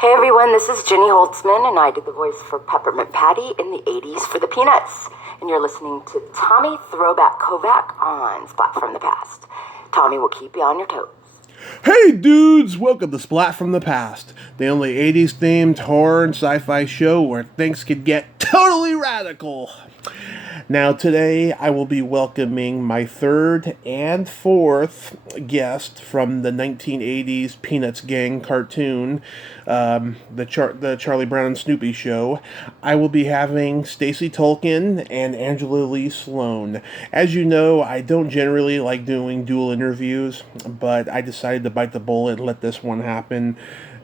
Hey everyone, this is Ginny Holtzman, and I did the voice for Peppermint Patty in the 80s for the Peanuts. And you're listening to Tommy Throwback Kovac on Splat from the Past. Tommy will keep you on your toes. Hey dudes, welcome to Splat from the Past, the only 80s themed horror and sci-fi show where things could get totally radical. Now today I will be welcoming my third and fourth guest from the 1980s Peanuts gang cartoon, the Charlie Brown Snoopy Show. I will be having Stacy Tolkin and Angela Lee Sloan. As you know, I don't generally like doing dual interviews, but I decided to bite the bullet and let this one happen.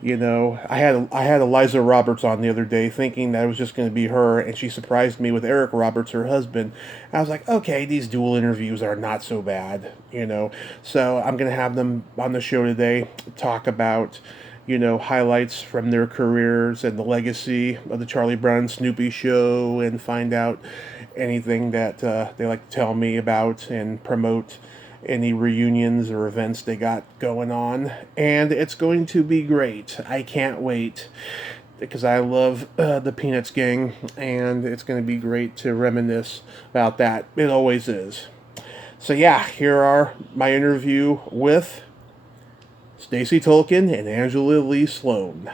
You know, I had Eliza Roberts on the other day thinking that it was just going to be her, and she surprised me with Eric Roberts, her husband. I was like, okay, these dual interviews are not so bad, you know. So I'm going to have them on the show today, talk about, you know, highlights from their careers and the legacy of the Charlie Brown Snoopy Show, and find out anything that they like to tell me about and promote any reunions or events they got going on. And it's going to be great. I can't wait, because I love the Peanuts gang, and it's going to be great to reminisce about that. It always is. So yeah, here are my interview with Stacy Tolkin and Angela Lee Sloan.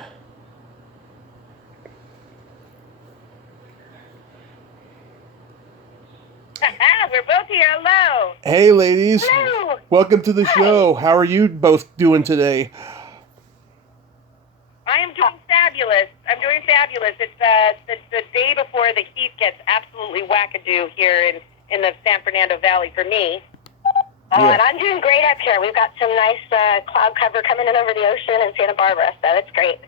We're both here. Hello. Hey, ladies. Hello. Welcome to the show. How are you both doing today? I am doing fabulous. I'm doing fabulous. It's the day before the heat gets absolutely wackadoo here in the San Fernando Valley for me. Yeah. And I'm doing great up here. We've got some nice cloud cover coming in over the ocean in Santa Barbara, so it's great.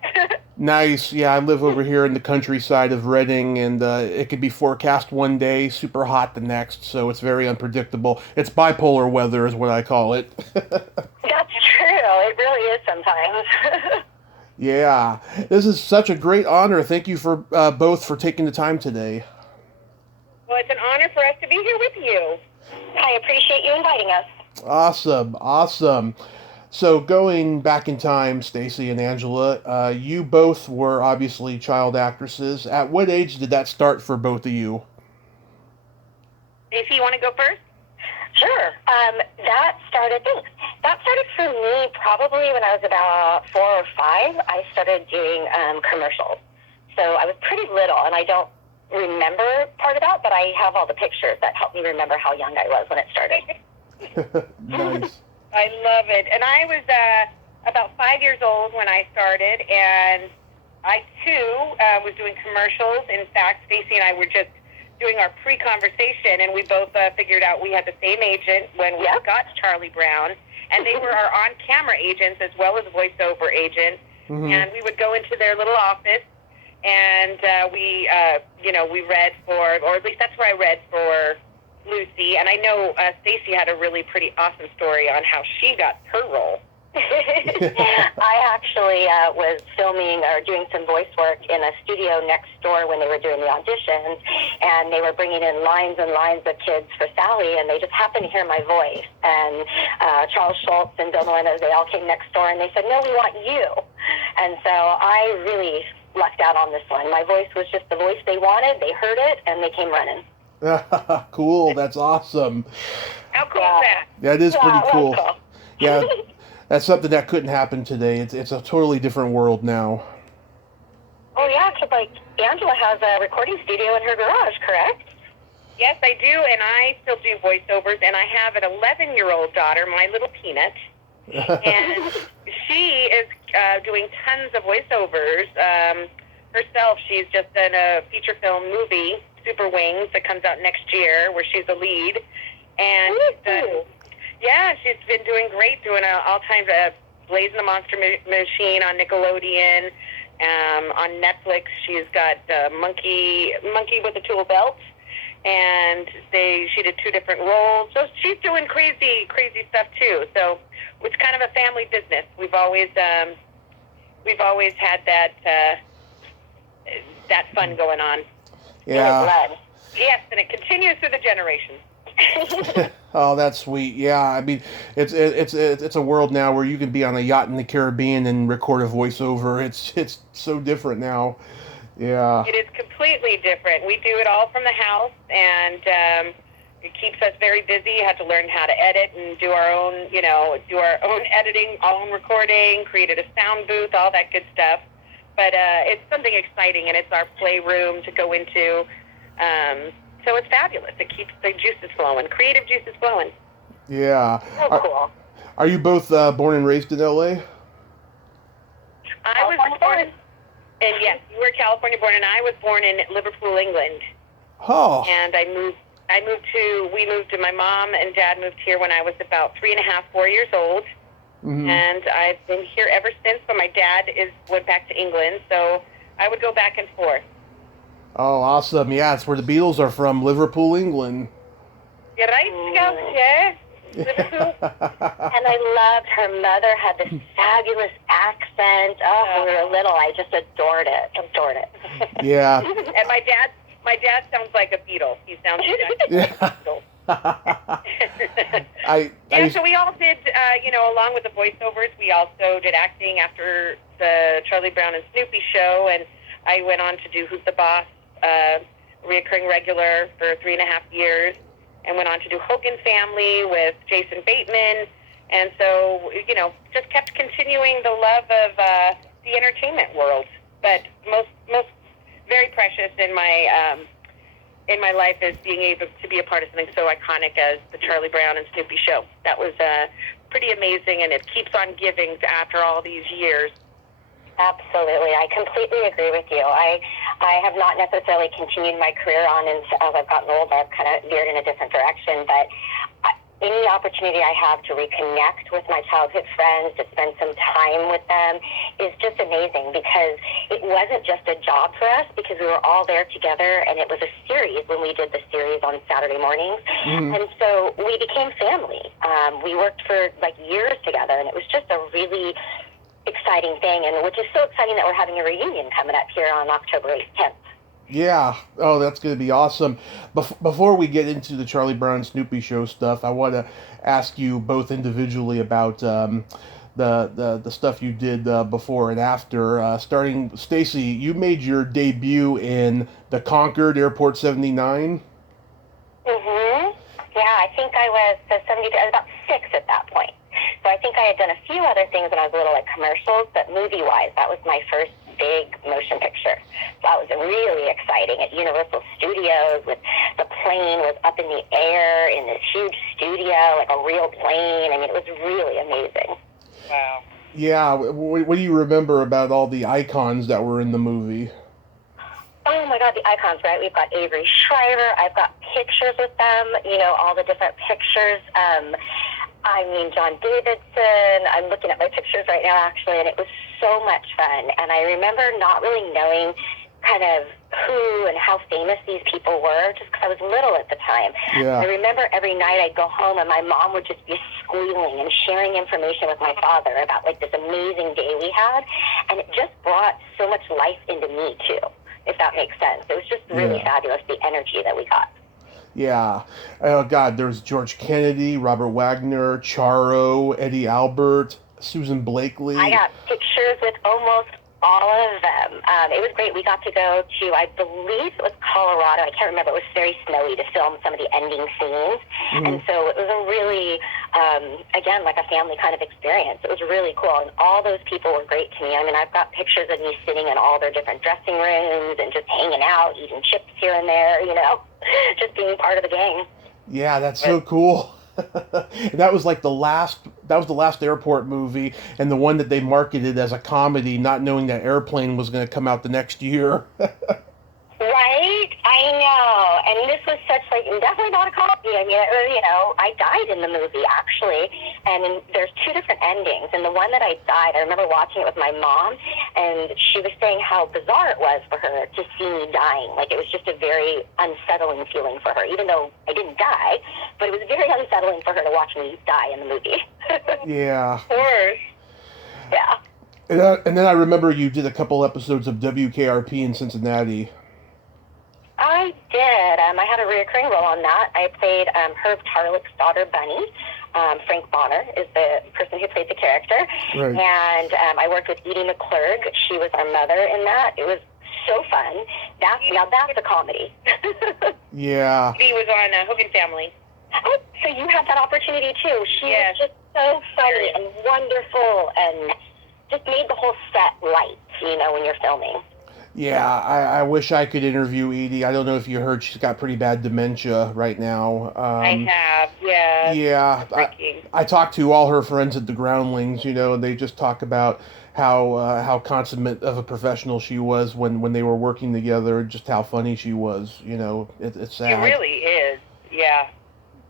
Nice. Yeah, I live over here in the countryside of Redding, and it could be forecast one day, super hot the next, so it's very unpredictable. It's bipolar weather is what I call it. That's true. It really is sometimes. Yeah. This is such a great honor. Thank you for both for taking the time today. Well, it's an honor for us to be here with you. I appreciate you inviting us. Awesome. So going back in time, Stacy and Angela, you both were obviously child actresses. At what age did that start for both of you? Stacey, you want to go first? Sure. That started for me probably when I was about 4 or 5. I started doing commercials. So I was pretty little, and I don't remember part of that, but I have all the pictures that help me remember how young I was when it started. Nice. I love it. And I was about 5 years old when I started, and I, too, was doing commercials. In fact, Stacy and I were just doing our pre-conversation, and we both figured out we had the same agent when we got to Charlie Brown, and they were our on-camera agents as well as voiceover agents, and we would go into their little office, and we read for, or at least that's where I read for Lucy, and I know Stacy had a really pretty awesome story on how she got her role. I actually was filming or doing some voice work in a studio next door when they were doing the auditions, and they were bringing in lines and lines of kids for Sally, and they just happened to hear my voice. And Charles Schultz and Bill Melendez, they all came next door, and they said, "No, we want you." And so I really lucked out on this one. My voice was just the voice they wanted. They heard it, and they came running. Cool. That's awesome. How cool is that? That is pretty cool. Cool. Yeah, that's something that couldn't happen today. It's a totally different world now. Oh, yeah, because, Angela has a recording studio in her garage, correct? Yes, I do, and I still do voiceovers, and I have an 11-year-old daughter, my little Peanut, and she is doing tons of voiceovers herself. She's just done a feature film movie, Super Wings, that comes out next year, where she's a lead, and she's been doing great, doing all times of Blazing the Monster Machine on Nickelodeon. On Netflix, she's got Monkey with a Tool Belt, and she did 2 different roles. So she's doing crazy stuff too. So it's kind of a family business. We've always had that fun going on. Yeah. Yes, and it continues through the generations. Oh, that's sweet. Yeah, I mean, it's a world now where you can be on a yacht in the Caribbean and record a voiceover. It's so different now. Yeah. It is completely different. We do it all from the house, and it keeps us very busy. You have to learn how to edit and do our own, do our own editing, our own recording, created a sound booth, all that good stuff. But it's something exciting, and it's our playroom to go into. So it's fabulous. It keeps the juices flowing, creative juices flowing. Yeah. So cool. Are you both born and raised in LA? I was born, and yes, you were California born, and I was born in Liverpool, England. Oh. And we moved to, my mom and dad moved here when I was about 3.5, 4 years old. Mm-hmm. And I've been here ever since, but my dad went back to England, so I would go back and forth. Oh, awesome. Yeah, it's where the Beatles are from, Liverpool, England. You're right, Scout, yeah. Liverpool. And I loved her mother had this fabulous accent. Oh, when we were little, I just adored it. Yeah. And my dad sounds like a Beatle. He sounds exactly like a Beatle. So we all did, along with the voiceovers, we also did acting after the Charlie Brown and Snoopy show, and I went on to do Who's the Boss, reoccurring regular for 3.5 years, and went on to do Hogan Family with Jason Bateman, and so, just kept continuing the love of the entertainment world. But most very precious in my life is being able to be a part of something so iconic as the Charlie Brown and Snoopy show. That was pretty amazing, and it keeps on giving after all these years. Absolutely. I completely agree with you. I have not necessarily continued my career on, and as I've gotten older, I've kind of veered in a different direction, but any opportunity I have to reconnect with my childhood friends, to spend some time with them, is just amazing, because it wasn't just a job for us, because we were all there together, and it was a series when we did the series on Saturday mornings. Mm-hmm. And so we became family. We worked for years together, and it was just a really exciting thing, and which is so exciting that we're having a reunion coming up here on October 10th. Yeah. Oh, that's going to be awesome. Before we get into the Charlie Brown Snoopy show stuff, I want to ask you both individually about the stuff you did before and after. Starting, Stacy, you made your debut in the Concord Airport 79. Mm-hmm. Yeah, I think I was 72. I was about 6 at that point. So I think I had done a few other things when I was little, like commercials, but movie-wise, that was my first big motion picture. So that was really exciting at Universal Studios. With the plane was up in the air in this huge studio, like a real plane. I mean, it was really amazing. Wow. Yeah. What do you remember about all the icons that were in the movie? Oh my God, the icons, right? We've got Avery Shriver. I've got pictures with them, all the different pictures. John Davidson. I'm looking at my pictures right now, actually, and it was so much fun. And I remember not really knowing kind of who and how famous these people were, just because I was little at the time. Yeah. I remember every night I'd go home and my mom would just be squealing and sharing information with my father about this amazing day we had, and it just brought so much life into me too, if that makes sense. It was just really fabulous, the energy that we got. Yeah. Oh, God, there's George Kennedy, Robert Wagner, Charo, Eddie Albert, Susan Blakely. I got pictures with almost all of them. It was great. We got to go to, I believe it was Colorado. I can't remember. It was very snowy to film some of the ending scenes. Mm-hmm. And so it was a really, again, like a family kind of experience. It was really cool. And all those people were great to me. I mean, I've got pictures of me sitting in all their different dressing rooms and just hanging out, eating chips here and there, just being part of the gang. Yeah, that's so cool. And that was the last airport movie, and the one that they marketed as a comedy, not knowing that Airplane was going to come out the next year. Right? I know. And this was such, definitely not a comedy. I mean, I died in the movie, actually. And there's 2 different endings. And the one that I died, I remember watching it with my mom, and she was saying how bizarre it was for her to see me dying. It was just a very unsettling feeling for her, even though I didn't die. But it was very unsettling for her to watch me die in the movie. Yeah. Of course. Yeah. And then I remember you did a couple episodes of WKRP in Cincinnati. I I did. I had a recurring role on that. I played Herb Tarlick's daughter, Bunny. Frank Bonner is the person who played the character. Right. And I worked with Edie McClurg. She was our mother in that. It was so fun. Now that's a comedy. Yeah. He was on Hogan Family. Oh, so you had that opportunity too. She Yes. was just so funny and wonderful and just made the whole set light, when you're filming. Yeah, I wish I could interview Edie. I don't know if you heard, she's got pretty bad dementia right now. I have, yeah. Yeah, I talked to all her friends at the Groundlings, and they just talk about how consummate of a professional she was when they were working together, just how funny she was. It's sad. It really is, yeah.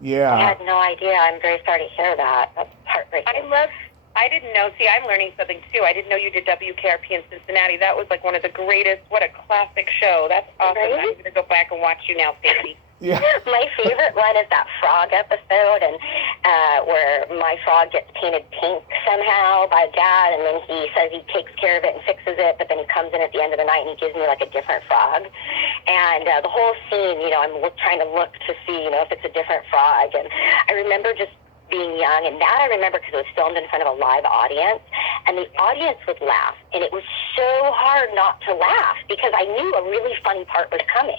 Yeah. I had no idea. I'm very sorry to hear that. That's heartbreaking. I didn't know. See, I'm learning something too. I didn't know you did WKRP in Cincinnati. That was like one of the greatest. What a classic show. That's awesome. Right? I'm going to go back and watch you now, Stacy. Yeah. My favorite one is that frog episode, and where my frog gets painted pink somehow by Dad, and then he says he takes care of it and fixes it, but then he comes in at the end of the night and he gives me like a different frog. And the whole scene, I'm trying to look to see, if it's a different frog. And I remember just being young, and that I remember because it was filmed in front of a live audience, and the audience would laugh, and it was so hard not to laugh because I knew a really funny part was coming.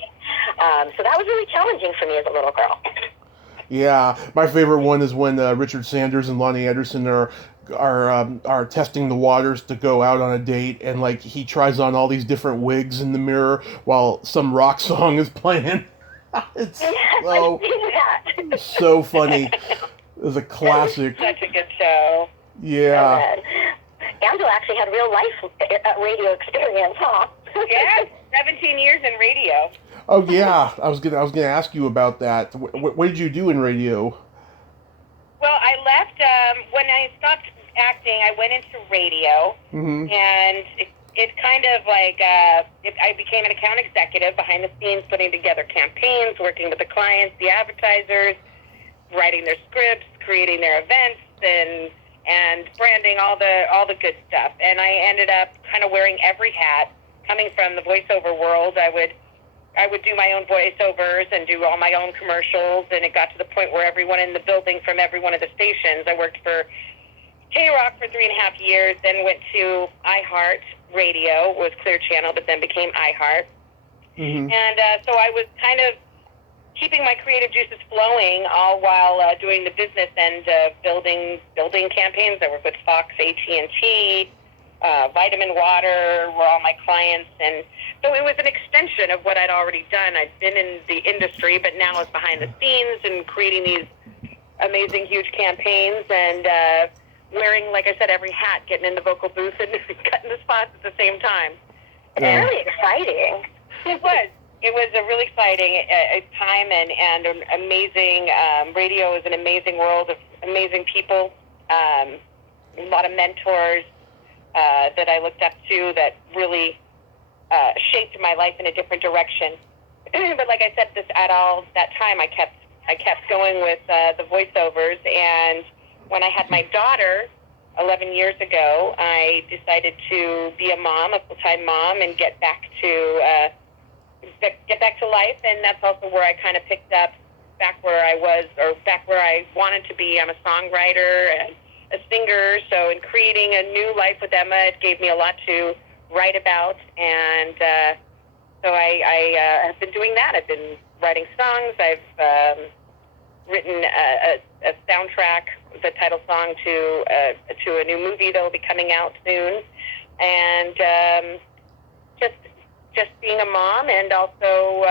So that was really challenging for me as a little girl. Yeah, my favorite one is when Richard Sanders and Lonnie Anderson are testing the waters to go out on a date, and like he tries on all these different wigs in the mirror while some rock song is playing. It's so funny. It was a classic. Such a good show. Yeah. Angela actually had real life radio experience, huh? Yeah, 17 years in radio. Oh yeah, I was gonna ask you about that. What did you do in radio? Well, I left when I stopped acting. I went into radio, and it kind of like I became an account executive behind the scenes, putting together campaigns, working with the clients, the advertisers, writing their scripts, creating their events, and branding, all the good stuff. And I ended up kind of wearing every hat. Coming from the voiceover world, I would do my own voiceovers and do all my own commercials, and it got to the point where everyone in the building from every one of the stations, I worked for K-Rock for 3.5 years, then went to iHeart Radio, was Clear Channel, but then became iHeart. And so I was kind of keeping my creative juices flowing, all while doing the business end of building campaigns. I worked with Fox, AT&T, Vitamin Water were all my clients, and so it was an extension of what I'd already done. I'd been in the industry, but now I was behind the scenes and creating these amazing, huge campaigns, and wearing, like I said, every hat, getting in the vocal booth and cutting the spots at the same time. It's really exciting. It was. It was a really exciting time and an amazing, radio is an amazing world of amazing people, a lot of mentors that I looked up to that really shaped my life in a different direction. But like I said, at all that time, I kept going with the voiceovers, and when I had my daughter 11 years ago, I decided to be a mom, a full-time mom, and get back to life, and that's also where I kind of picked up back where I was, or back where I wanted to be. I'm a songwriter and a singer, so in creating a new life with Emma, it gave me a lot to write about, and so I have been doing that. I've been writing songs. I've written a soundtrack, the title song to a new movie that will be coming out soon, and just being a mom, and also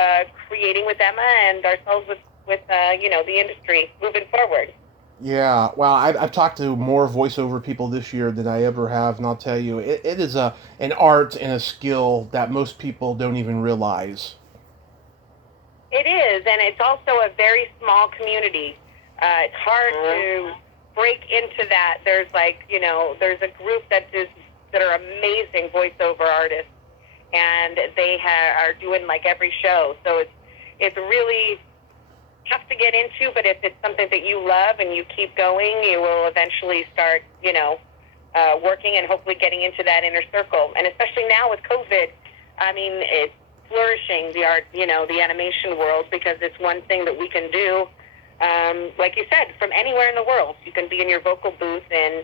creating with Emma and ourselves with the industry moving forward. Yeah, well, I've talked to more voiceover people this year than I ever have, and I'll tell you, it is an art and a skill that most people don't even realize. It is, and it's also a very small community. It's hard to break into that. There's there's a group that are amazing voiceover artists, and they are doing like every show. So it's really tough to get into, but if it's something that you love and you keep going, you will eventually start, working and hopefully getting into that inner circle. And especially now with COVID, I mean, flourishing the art, the animation world, because it's one thing that we can do, like you said, from anywhere in the world. You can be in your vocal booth in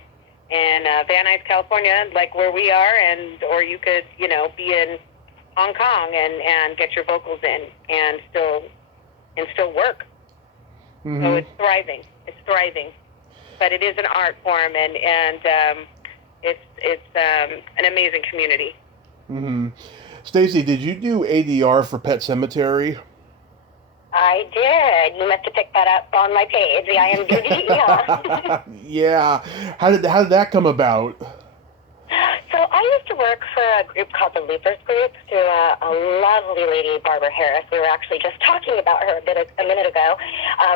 Van Nuys, California, like where we are, or you could, be in Hong Kong and get your vocals in and still work. Mm-hmm. So it's thriving. It's thriving, but it is an art form, and it's an amazing community. Mm-hmm. Stacy, did you do ADR for Pet Sematary? I did. You must have picked that up on my page, the IMDb. Yeah. Yeah. How did that come about? So I used to work for a group called the Loopers Group through a lovely lady, Barbara Harris. We were actually just talking about her a minute ago,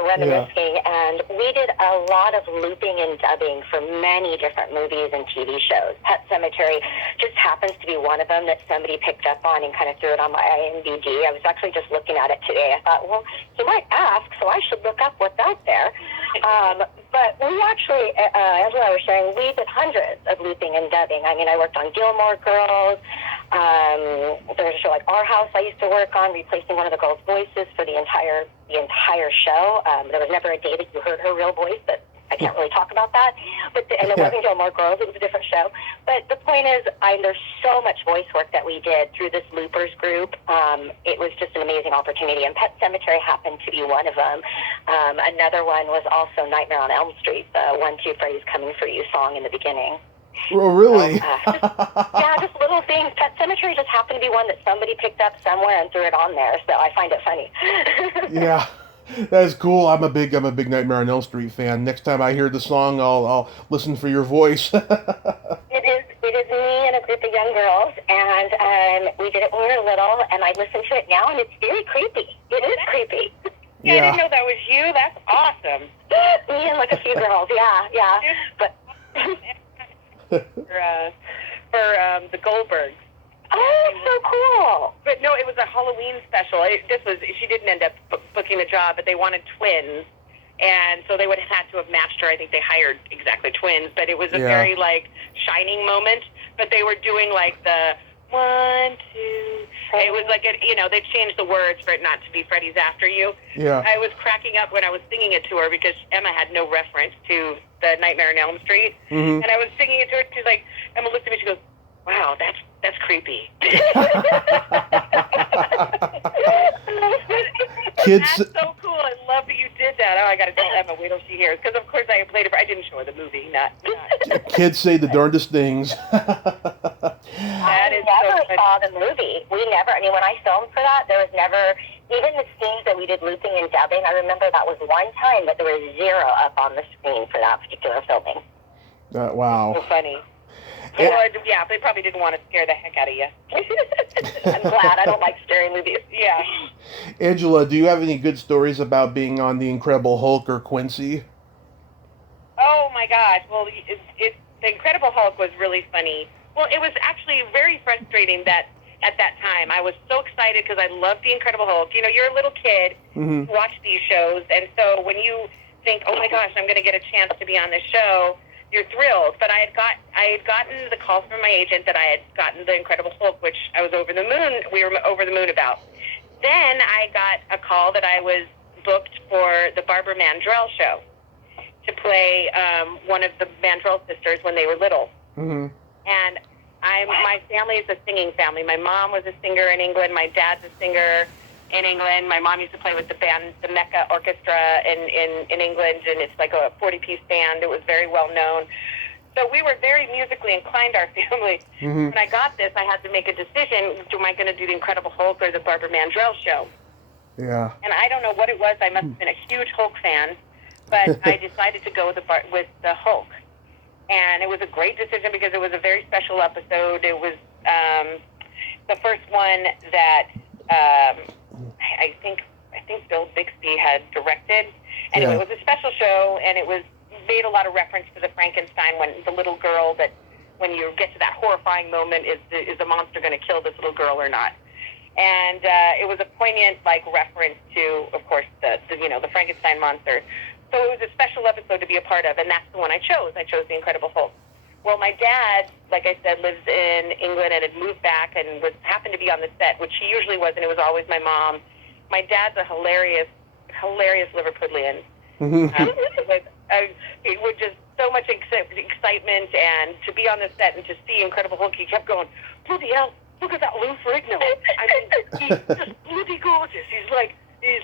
reminiscing, and we did a lot of looping and dubbing for many different movies and TV shows. Pet Sematary just happens to be one of them that somebody picked up on and kind of threw it on my IMDb. I was actually just looking at it today. I thought, well, he might ask, so I should look up what's out there. But we actually, as I was sharing, we did hundreds of looping and dubbing. I mean, I worked on Gilmore Girls. There was a show like Our House I used to work on, replacing one of the girls' voices for the entire show. There was never a day that you heard her real voice, but I can't really talk about that. And it wasn't Gilmore Girls; it was a different show. But the point is, there's so much voice work that we did through this Loopers group. It was just an amazing opportunity, and Pet Sematary happened to be one of them. Another one was also Nightmare on Elm Street, the 1-2 Freddy's Coming for You song in the beginning. Oh, really? Just little things. Pet Sematary just happened to be one that somebody picked up somewhere and threw it on there, so I find it funny. Yeah, that is cool. I'm a big Nightmare on Elm Street fan. Next time I hear the song, I'll listen for your voice. It is me and a group of young girls, and we did it when we were little, and I listen to it now, and it's very creepy. It is creepy. Yeah, I didn't know that was you. That's awesome. Me and like a few girls, yeah. But for the Goldbergs. Oh, so cool. But no, it was a Halloween special. She didn't end up booking the job, but they wanted twins. And so they would have had to have matched her. I think they hired exactly twins, but it was a very shining moment. But they were doing like the 1, 2. It was like they changed the words for it not to be Freddy's After You. Yeah. I was cracking up when I was singing it to her because Emma had no reference to the Nightmare on Elm Street, and I was singing it to her. She's like, Emma looked at me. She goes, "Wow, that's creepy." Kids. That's so cool. I love that you did that. Oh, I got to tell Emma. Wait till she hears. Because, of course, I played it. I didn't show her the movie. Not. Kids say the darndest things. I never saw the movie. We never. I mean, when I filmed for that, there was never. Even the scenes that we did looping and dubbing, I remember that was one time that there was 0 up on the screen for that particular filming. Wow. So funny. Well, yeah, they probably didn't want to scare the heck out of you. I'm glad. I don't like scary movies. Yeah. Angela, do you have any good stories about being on The Incredible Hulk or Quincy? Oh, my gosh. Well, The Incredible Hulk was really funny. Well, it was actually very frustrating that at that time I was so excited because I loved The Incredible Hulk. You're a little kid who watch these shows, and so when you think, oh, my gosh, I'm going to get a chance to be on this show, you're thrilled. But I had gotten the call from my agent that I had gotten The Incredible Hulk, which I was over the moon. We were over the moon about. Then I got a call that I was booked for the Barbara Mandrell show to play one of the Mandrell sisters when they were little. Mm-hmm. And my family is a singing family. My mom was a singer in England. My dad's a singer in England. My mom used to play with the band, the Mecca Orchestra in England, and it's like a 40-piece band. It was very well known. So we were very musically inclined, our family. Mm-hmm. When I got this, I had to make a decision. Am I going to do The Incredible Hulk or the Barbara Mandrell show? Yeah. And I don't know what it was. I must have been a huge Hulk fan, but I decided to go with the Hulk. And it was a great decision because it was a very special episode. It was the first one that I think Bill Bixby had directed. Anyway, It was a special show, and it was made a lot of reference to the Frankenstein, when the little girl that, when you get to that horrifying moment, is the monster going to kill this little girl or not? And it was a poignant reference to, of course, the Frankenstein monster. So it was a special episode to be a part of, and that's the one I chose. I chose The Incredible Hulk. Well, my dad, like I said, lives in England and had moved back and happened to be on the set, which he usually wasn't. It was always my mom. My dad's a hilarious Liverpudlian. It was just so much excitement, and to be on the set and to see Incredible Hulk, he kept going, bloody hell, look at that Lou Ferrigno. I mean, he's just bloody gorgeous. He's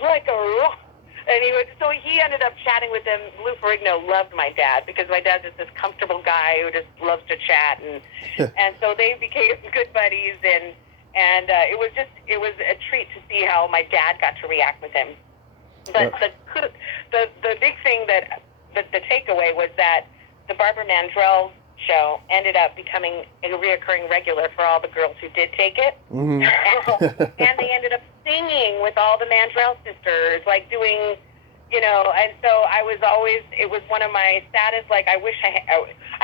like a rock. And he ended up chatting with him. Lou Ferrigno loved my dad because my dad's just this comfortable guy who just loves to chat, and so they became good buddies, and it was a treat to see how my dad got to react with him. But the big thing that the takeaway was that the Barbara Mandrell show ended up becoming a reoccurring regular for all the girls who did take it. Mm-hmm. And they ended up singing with all the Mandrell sisters, like doing, and so it was one of my saddest, like, I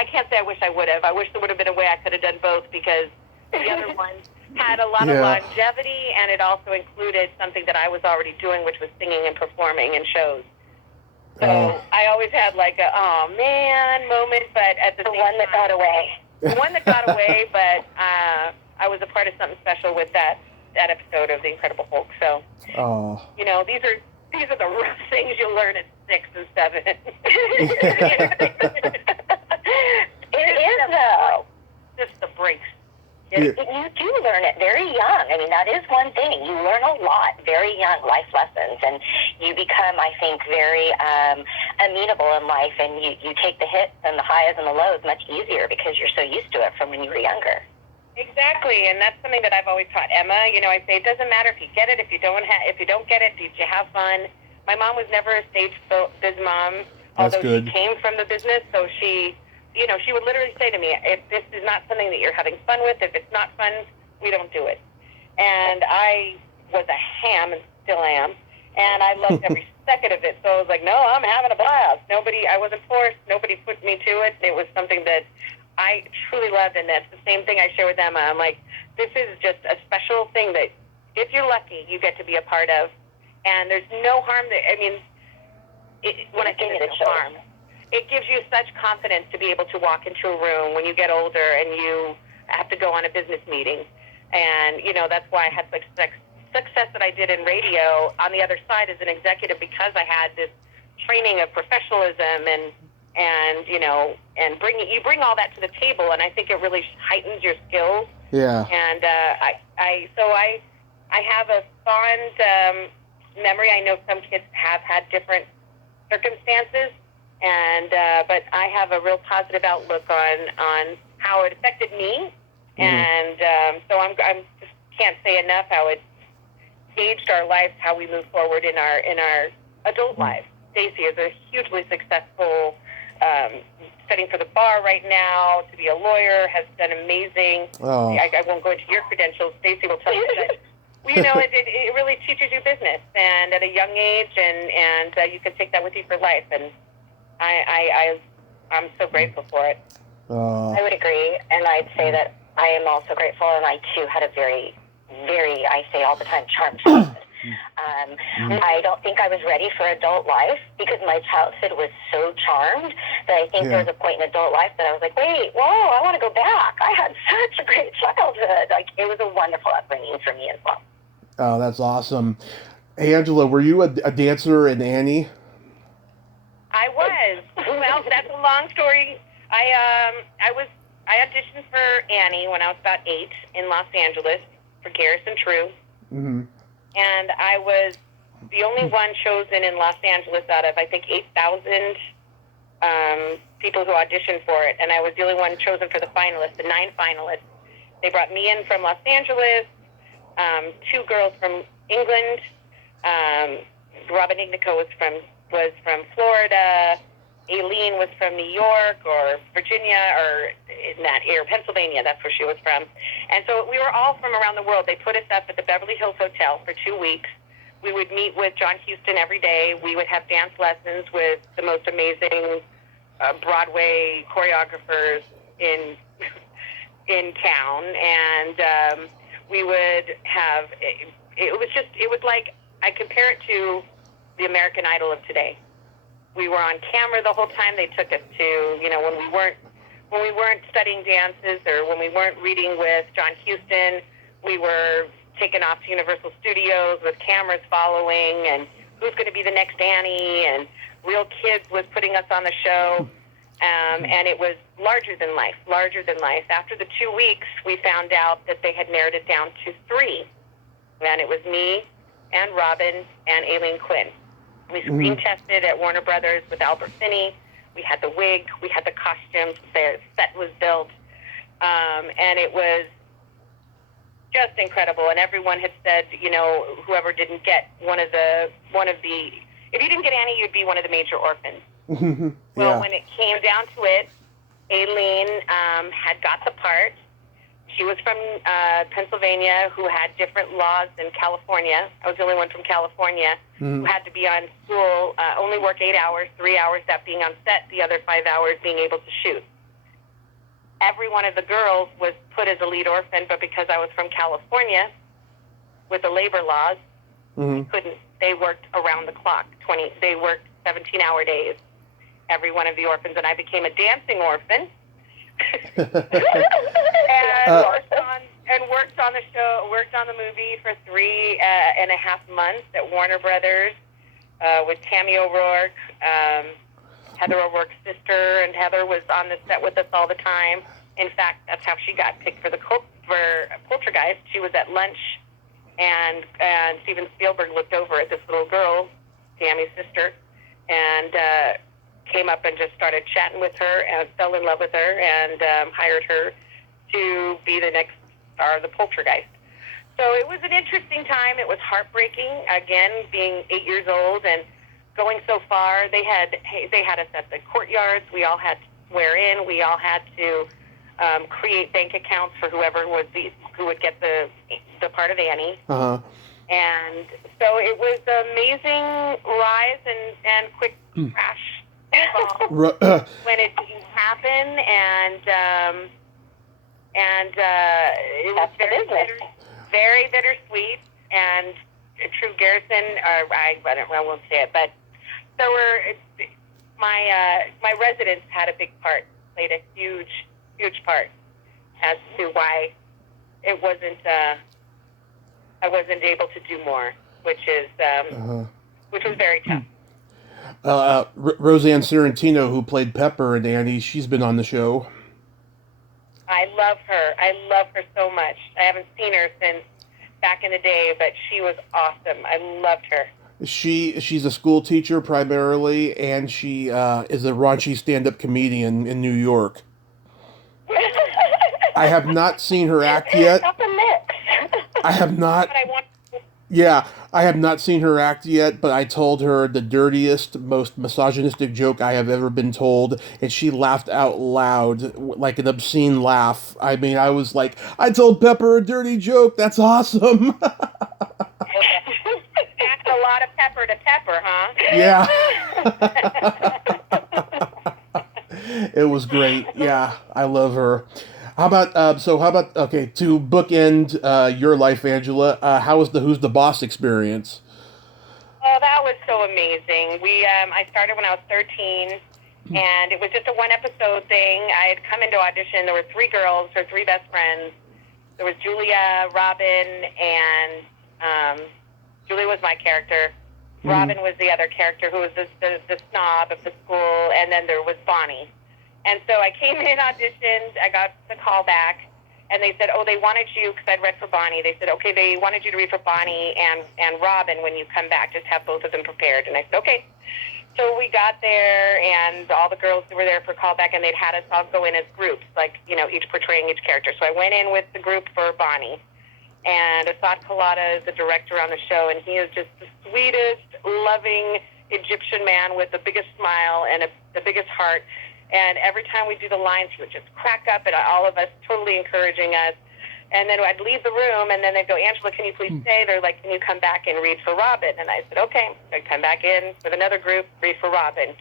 can't say I wish I would have. I wish there would have been a way I could have done both, because the other one had a lot of longevity, and it also included something that I was already doing, which was singing and performing in shows. So I always had like a oh man moment, but at the one that got away. The one that got away, but I was a part of something special with that episode of The Incredible Hulk. So these are the rough things you'll learn at 6 and 7. It is though. Just the breaks. You do learn it very young. I mean, that is one thing. You learn a lot very young, life lessons, and you become, I think, very amenable in life, and you take the hits and the highs and the lows much easier because you're so used to it from when you were younger. Exactly, and that's something that I've always taught Emma. I say it doesn't matter if you get it, if you don't get it, did you have fun? My mom was never a stage biz mom, although she came from the business, so she would literally say to me, if this is not something that you're having fun with, if it's not fun, we don't do it. And I was a ham and still am, and I loved every second of it. So I was like, no, I'm having a blast. I wasn't forced. Nobody put me to it. It was something that I truly loved, and that's the same thing I share with Emma. I'm like, this is just a special thing that if you're lucky, you get to be a part of. And there's no harm when I say there's no harm, it gives you such confidence to be able to walk into a room when you get older and you have to go on a business meeting. And, that's why I had such success that I did in radio on the other side as an executive, because I had this training of professionalism and you bring all that to the table, and I think it really heightens your skills. Yeah. And I have a fond memory. I know some kids have had different circumstances, but I have a real positive outlook on how it affected me, and so I'm just can't say enough how it changed our lives, how we move forward in our adult lives. Stacy is a hugely successful, studying for the bar right now, to be a lawyer, has done amazing. I won't go into your credentials. Stacy will tell you that. It really teaches you business, and at a young age, and you can take that with you for life. And I'm so grateful for it. I would agree, and I'd say that I am also grateful, and I too had a very, very, I say all the time, charmed childhood. I don't think I was ready for adult life because my childhood was so charmed that I think there was a point in adult life that I was like, wait, whoa, I want to go back. I had such a great childhood. Like, it was a wonderful upbringing for me as well. Oh, that's awesome. Angela, were you a dancer in Annie? I was. Well, that's a long story. I auditioned for Annie when I was about 8 in Los Angeles for Garrison True. Mm-hmm. And I was the only one chosen in Los Angeles out of, I think, 8,000 people who auditioned for it. And I was the only one chosen for the finalists, the 9 finalists. They brought me in from Los Angeles, 2 girls from England. Robin Ignico was from Florida. Aileen was from New York or Virginia or Pennsylvania. That's where she was from. And so we were all from around the world. They put us up at the Beverly Hills Hotel for 2 weeks. We would meet with John Huston every day. We would have dance lessons with the most amazing Broadway choreographers in town. And we would have, it was like, I compare it to the American Idol of today. We were on camera the whole time. They took us to, when when we weren't studying dances or when we weren't reading with John Huston, we were taken off to Universal Studios with cameras following, and who's going to be the next Annie, and Real Kids was putting us on the show, and it was larger than life. After the 2 weeks, we found out that they had narrowed it down to 3, and it was me and Robin and Aileen Quinn. We screen tested at Warner Brothers with Albert Finney. We had the wig, we had the costumes, the set was built, and it was just incredible. And everyone had said, you know, whoever didn't get one of the, if you didn't get Annie, you'd be one of the major orphans. Well, when it came down to it, Aileen had got the part. She was from Pennsylvania, who had different laws than California. I was the only one from California who had to be on school, only work 8 hours, 3 hours that being on set, the other 5 hours being able to shoot. Every one of the girls was put as a lead orphan, but because I was from California, with the labor laws, couldn't. They worked around the clock. They worked 17-hour days. Every one of the orphans, and I became a dancing orphan. and worked on the show, worked on the movie for 3.5 months at Warner Brothers with Tammy O'Rourke, Heather O'Rourke's sister, and Heather was on the set with us all the time. In fact, that's how she got picked for Poltergeist. She was at lunch, and Steven Spielberg looked over at this little girl, Tammy's sister, and came up and just started chatting with her and fell in love with her and hired her to be the next star of the Poltergeist. So it was an interesting time. It was heartbreaking, again, being 8 years old and going so far. They had us at the courtyards. We all had to swear in. We all had to create bank accounts for whoever who would get the part of Annie. And so it was an amazing rise and quick crash when it didn't happen, and it was very bittersweet. And True Garrison, I won't say it, but so my residents had a big part, played a huge part as to why it wasn't. I wasn't able to do more, which was very tough. Roseanne Sorrentino, who played Pepper and Annie, she's been on the show. I love her. I love her so much. I haven't seen her since back in the day, but she was awesome. I loved her. She's a school teacher primarily, and she is a raunchy stand-up comedian in New York. I have not seen her act yet. That's a mix. I have not. Yeah, I have not seen her act yet, but I told her the dirtiest, most misogynistic joke I have ever been told, and she laughed out loud, like an obscene laugh. I mean, I was like, I told Pepper a dirty joke, that's awesome. That's a lot of pepper to pepper, huh? Yeah. It was great. Yeah, I love her. How about, okay, to bookend your life, Angela, how was the Who's the Boss experience? Oh, that was so amazing. I started when I was 13, and it was just a one-episode thing. I had come into audition. There were 3 girls, her 3 best friends. There was Julia, Robin, and Julia was my character. Robin was the other character who was the snob of the school, and then there was Bonnie. And so I came in, auditioned, I got the call back, and they said, they wanted you, because I'd read for Bonnie, they said, okay, they wanted you to read for Bonnie and Robin when you come back, just have both of them prepared. And I said, okay. So we got there, and all the girls were there for callback, and they'd had us all go in as groups, like, each portraying each character. So I went in with the group for Bonnie. And Assad Kalata is the director on the show, and he is just the sweetest, loving Egyptian man with the biggest smile and the biggest heart. And every time we do the lines, he would just crack up at all of us, totally encouraging us. And then I'd leave the room, and then they'd go, Angela, can you please stay? They're like, can you come back and read for Robin? And I said, okay. I'd come back in with another group, read for Robin.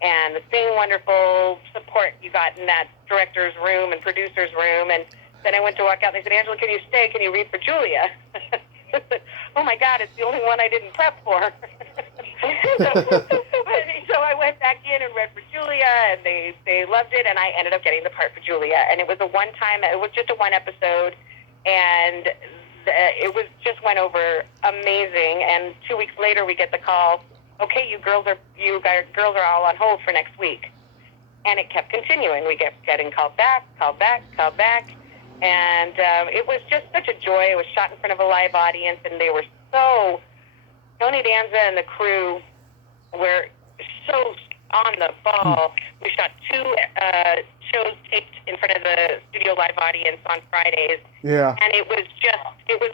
And the same wonderful support you got in that director's room and producer's room. And then I went to walk out, and they said, Angela, can you stay? Can you read for Julia? I said, oh, my God, it's the only one I didn't prep for. So I went back in and read for Julia, and they loved it, and I ended up getting the part for Julia. And it was it was just a one episode, and it was just went over amazing. And 2 weeks later, we get the call, okay, you girls are all on hold for next week. And it kept continuing. We kept getting called back. And it was just such a joy. It was shot in front of a live audience, and they were so, Tony Danza and the crew were so on the ball. We shot 2 shows taped in front of the studio live audience on Fridays. Yeah. And it was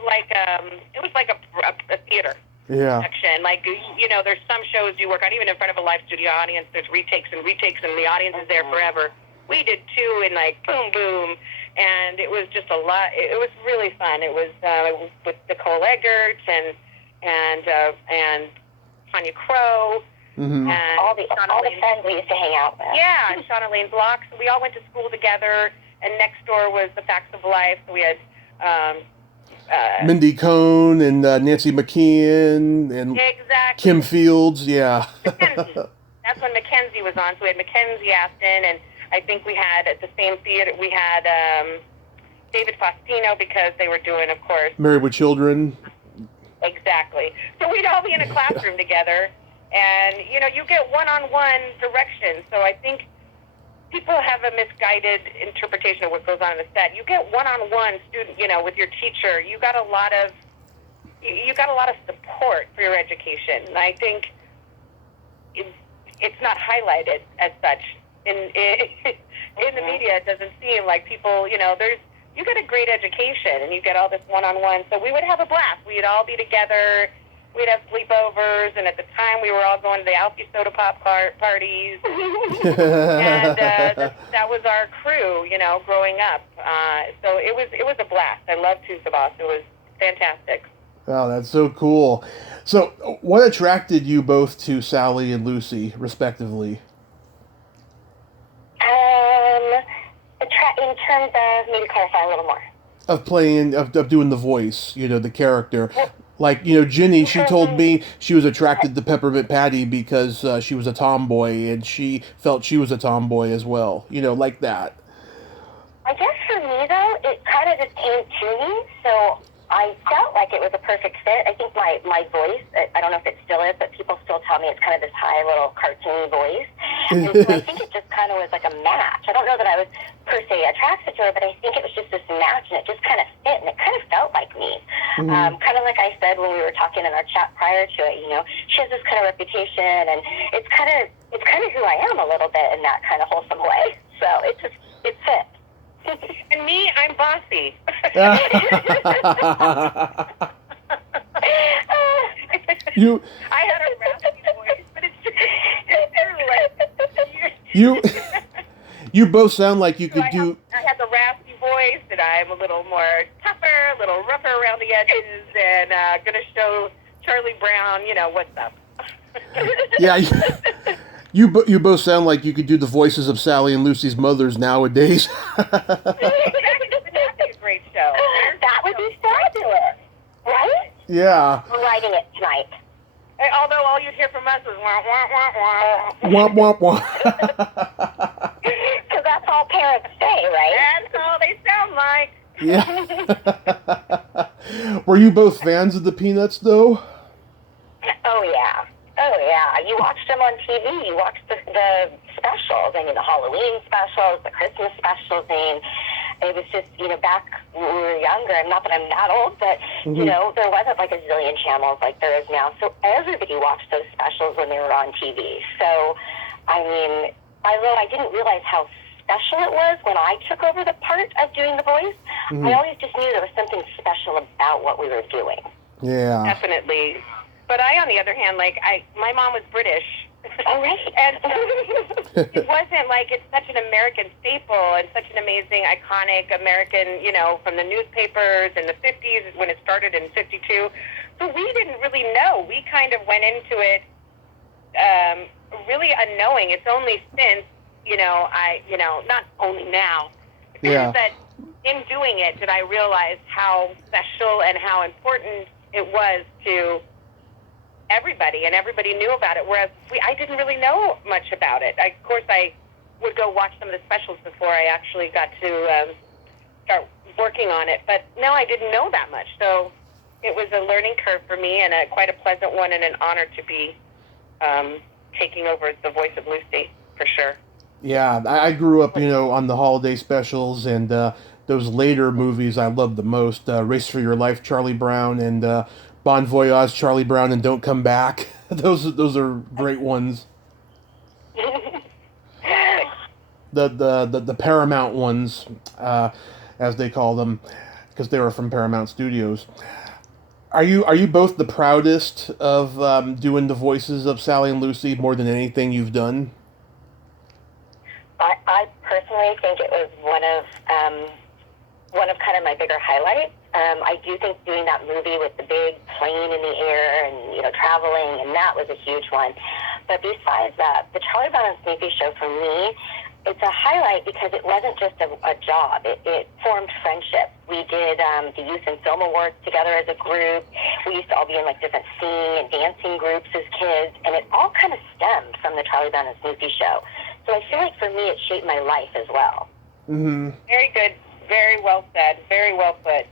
like a theater. Yeah. Production. Like, you know, there's some shows you work on, even in front of a live studio audience, there's retakes, and the audience is there forever. We did 2 in, like, boom, boom, and it was just a lot. It was really fun. It was with Nicole Eggert and Tanya Crow. Mm-hmm. And all the friends we used to hang out with. Yeah, and Shauna Lane Block. So we all went to school together, and next door was the Facts of Life. So we had Mindy Cohn and Nancy McKeon and exactly. Kim Fields. Yeah. Mackenzie. That's when Mackenzie was on. So we had Mackenzie Aston, and I think we had at the same theater we had David Faustino, because they were doing, of course, Married with Children. Exactly. So we'd all be in a classroom together, and, you know, you get one-on-one direction. So I think people have a misguided interpretation of what goes on in the set. You get one-on-one student, you know, with your teacher. You got a lot of support for your education. And I think it's not highlighted as such in the media. It doesn't seem like people, you know, you get a great education and you get all this one-on-one. So we would have a blast. We'd all be together. We'd have sleepovers, and at the time we were all going to the Alfie Soda Pop parties. And that was our crew, you know, growing up. So it was a blast. I loved Who's the Boss. It was fantastic. Oh, that's so cool. So what attracted you both to Sally and Lucy, respectively? In terms of, maybe clarify a little more. Of playing, of doing the voice, you know, the character. Like, you know, Ginny, she told me she was attracted to Peppermint Patty because she was a tomboy, and she felt she was a tomboy as well. You know, like that. I guess for me, though, it kind of just came to me, so I felt like it was a perfect fit. I think my voice, I don't know if it still is, but people still tell me it's kind of this high little cartoony voice. And so I think it just kind of was like a match. I don't know that I was per se attracted to her, but I think it was just this match, and it just kind of fit, and it kind of felt like me. Mm-hmm. Kind of like I said when we were talking in our chat prior to it, you know, she has this kind of reputation, and it's kind of who I am a little bit in that kind of wholesome way. So it fit. And me, I'm bossy. I had a raspy voice, but it's true. Like, you both sound like you could do. I had the raspy voice, and I'm a little more tougher, a little rougher around the edges, and gonna show Charlie Brown, you know, what's up. Yeah. You both sound like you could do the voices of Sally and Lucy's mothers nowadays. That'd be a great show. That would be fabulous, right? Yeah. We're writing it tonight. Although all you'd hear from us was wah, wah, wah, wah. Womp, womp, womp. Because that's all parents say, right? That's all they sound like. Yeah. Were you both fans of the Peanuts, though? Oh, yeah. You watched them on TV. You watched the specials. I mean, the Halloween specials, the Christmas specials. I mean, it was just, you know, back when we were younger, and not that I'm that old, but, you know, there wasn't like a zillion channels like there is now. So everybody watched those specials when they were on TV. So, I mean, although I didn't realize how special it was when I took over the part of doing the voice, I always just knew there was something special about what we were doing. Yeah. Definitely. But I, on the other hand, my mom was British. Oh, right. And so it wasn't like it's such an American staple and such an amazing, iconic American, you know, from the newspapers in the 50s when it started in 52. So we didn't really know. We kind of went into it really unknowing. It's only since, not only now, Yeah. that in doing it did I realize how special and how important it was to everybody, and everybody knew about it, whereas I didn't really know much about it. Of course, I would go watch some of the specials before I actually got to start working on it, but no, I didn't know that much, so it was a learning curve for me, and quite a pleasant one, and an honor to be taking over the voice of Lucy, for sure. Yeah, I grew up, on the holiday specials, and those later movies I loved the most. Race for Your Life, Charlie Brown, and Bon Voyage, Charlie Brown, and Don't Come Back. those are great ones. The Paramount ones, as they call them, because they were from Paramount Studios. Are you both the proudest of doing the voices of Sally and Lucy more than anything you've done? I personally think it was one of kind of my bigger highlights. I do think doing that movie with the big plane in the air and traveling, and that was a huge one. But besides that, the Charlie Brown and Snoopy Show for me, it's a highlight because it wasn't just a job. It formed friendship. We did the Youth and Film Awards together as a group. We used to all be in different singing and dancing groups as kids, and it all kind of stemmed from the Charlie Brown and Snoopy Show. So I feel like for me, it shaped my life as well. Mm-hmm. Very good. Very well said. Very well put.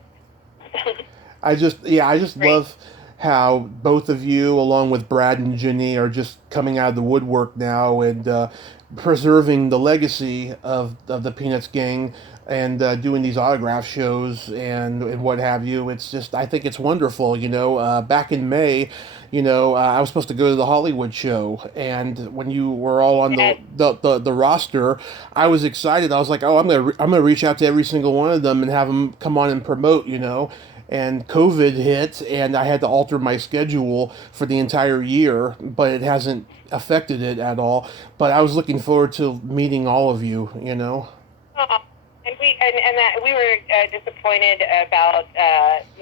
I just love how both of you, along with Brad and Ginny, are just coming out of the woodwork now and preserving the legacy of the Peanuts gang and doing these autograph shows and what have you. It's just, I think it's wonderful. Back in May, I was supposed to go to the Hollywood show, and when you were all on the roster, I was excited. I was like, oh, I'm gonna reach out to every single one of them and have them come on and promote. And COVID hit, and I had to alter my schedule for the entire year, but it hasn't affected it at all. But I was looking forward to meeting all of you. And we were disappointed about